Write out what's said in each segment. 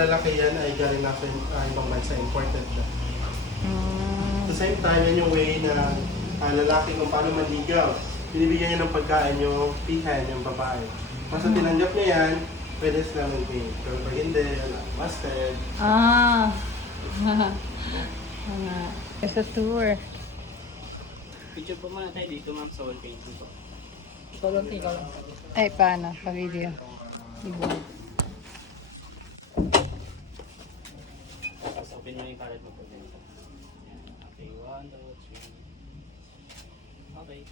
malalaki yan ay galing na sa ibang bansa, imported na. At the same time, yan yung way na lalaki kung paano manligaw. Binibigyan niya ng pagkain yung pihan, yung babae. Basta tinanggap niya yan, pwede sila mag-date. Pero pag hindi, busted. It's a tour. Picture po muna tayo dito ma'am sa wall painting po. Ikaw lang. Ay, paano? Pa-video. Tapos open mo yung palette mo po dito. Okay, 1, 2, 3. Okay.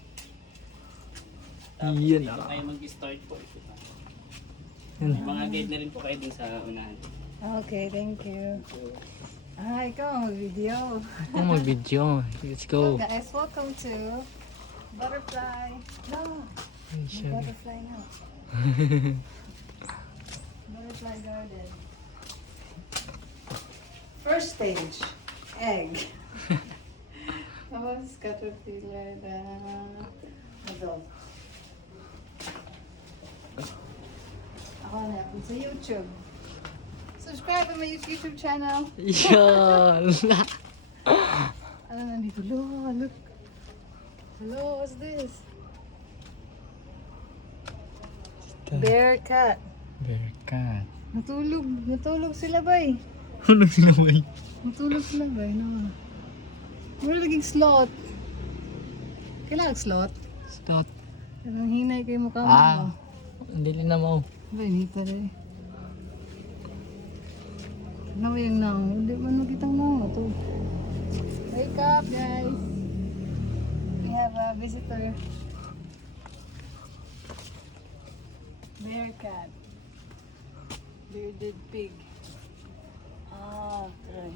Tapos Yun dito na. kayo mag-start po. May mga guide na rin po kayo dun sa unahan. Okay, thank you. Ikaw mag-video. Ako mag-video. Let's go. Guys, welcome to Butterfly. No, Ay, siya. Butterfly now. Butterfly Garden. First stage, egg. Tapos caterpillar na adult. Ako na, sa YouTube. Subscribe to my YouTube channel. Yan. Ano nandito? Look. Hello, what's this? Bear cat. Bear cat. Natulog sila ba eh? Ano sila ba eh? Natulog sila ba eh? No. Meron naging sloth. Kailangan sloth? Stop. Ang hinay kayo mukha mo. Hindi na mo. Ba, hindi pa rin. Ano yung nang? Hindi man nakitang nang ito. Wake up guys! We have a visitor. Bear cat. Bearded pig. Okay.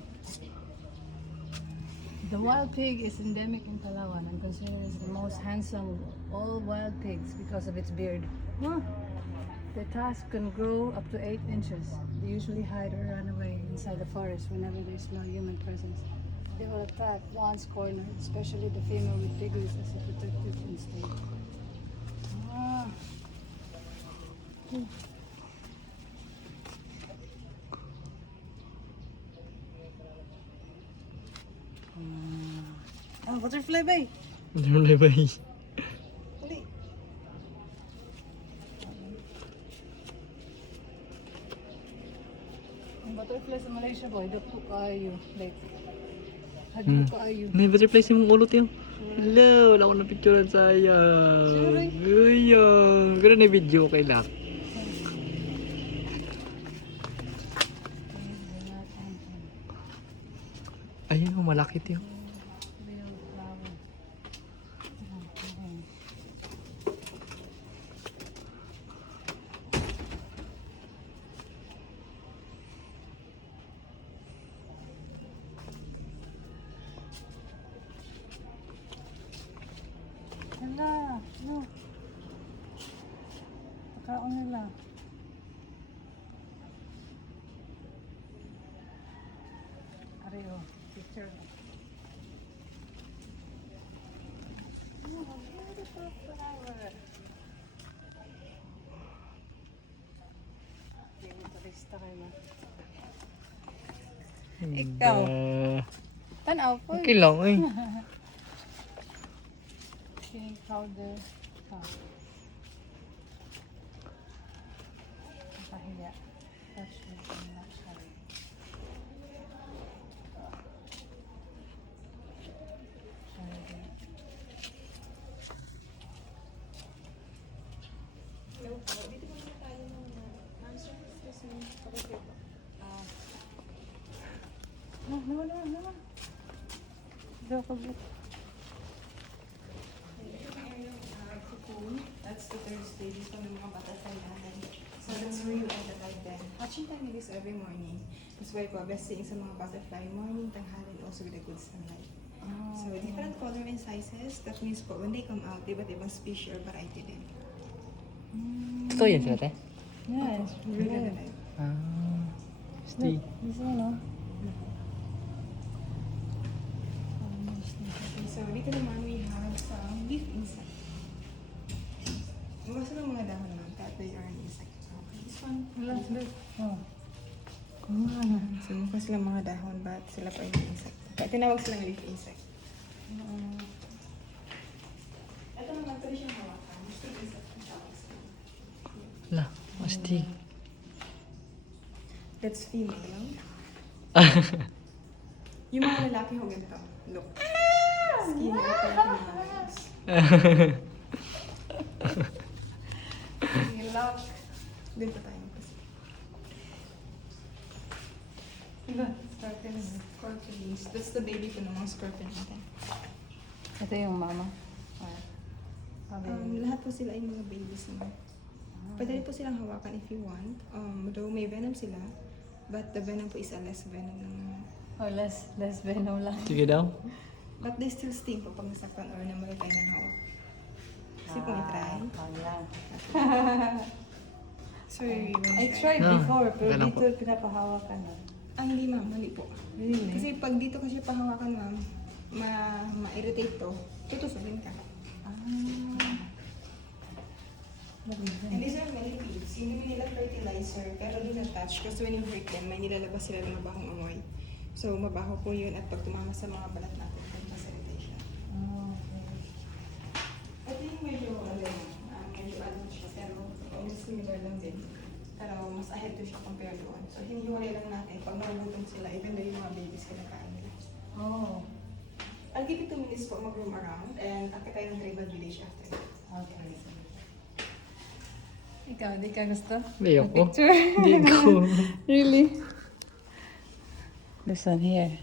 The wild pig is endemic in Palawan and considered as the most handsome of all wild pigs because of its beard. Huh? The tusk can grow up to 8 inches. They usually hide or run away inside the forest whenever there's no human presence. They will attack once cornered, especially the female with piglets as a protective instinct. Butterfly bay! Hindi ba eh? Uli! Ang butterfly sa Malaysia boy, dako kaayo. Like, hadyo kaayo. May butterfly sa mong ulo tiyo. Hello, wala ko na picture sayang. Sorry. Uyang. Pero na video kay Lak. Ayun, malaki tiyo. Hala, no. Pakaon nila. Ariyo, picture. Oh, beautiful flower. Hindi turista kayo na. Ikaw. Tanaw po. Okay lang eh. Pink powder. Nakahiya. Touch me. I'm not sorry. Sorry. No. That's the third stage is from the mga butterfly natin. So that's where you end the light then. Hatching time is every morning. That's why po, best seeing sa mga butterfly, morning, tanghali, also with a good sunlight. So different color and sizes. That means po, when they come out, iba't ibang species or variety din. Totoo yan sila, te? Yes, Really really. alive. Stay. This one, no? Okay, so dito naman we have some leaf insect. Basta ng mga dahon lang, that they are an insect. So this one, Wala, look. Oh. So, mukha silang mga dahon, but sila pa yung insect. Tinawag silang leaf insect. Ito naman, pwede siyang hawakan. Stick insect ang tawag sila. Lah, astig. That's female. Yung mga lalaki ho ganito. Look. Skin nila parang nice. Look. Doon pa tayo. Diba? Scorpions. That's the baby po ng mga scorpion natin. Ito yung mama. Lahat po sila ay mga babies naman. Pwede rin po silang hawakan if you want. Though may venom sila, but the venom po is a less venom ng... Or less venom lang. Sige daw. But they still sting po pag nasaktan or namalay tayo ng hawak. Kasi kung i-try. So, I tried Ah, before, pero ganun dito pinapahawakan na. hindi ma'am, mali po. Really? Kasi pag dito kasi pahawakan ma'am, ma-irritate to, tutusulin ka. And these are millipedes. Hindi nila fertilizer, pero do not touch. Kasi when you hurt them, may nilalabas sila ng mabahong amoy. So, mabaho po yun at pag tumama sa mga balat natin, may mas irritation. Ito yung medyo ano siya, pero almost similar lang din. Pero mas ahead to siya compare doon. So, hinihiwalay lang natin. Pag nagugutom sila, even though yung mga babies kinakain nila. Oh, I'll give it 2 minutes po mag-roam around and akit tayo ng tribal village after that. okay. Ikaw, di ka gusto? Hindi ako. Picture? Hindi ko. Really? This one here.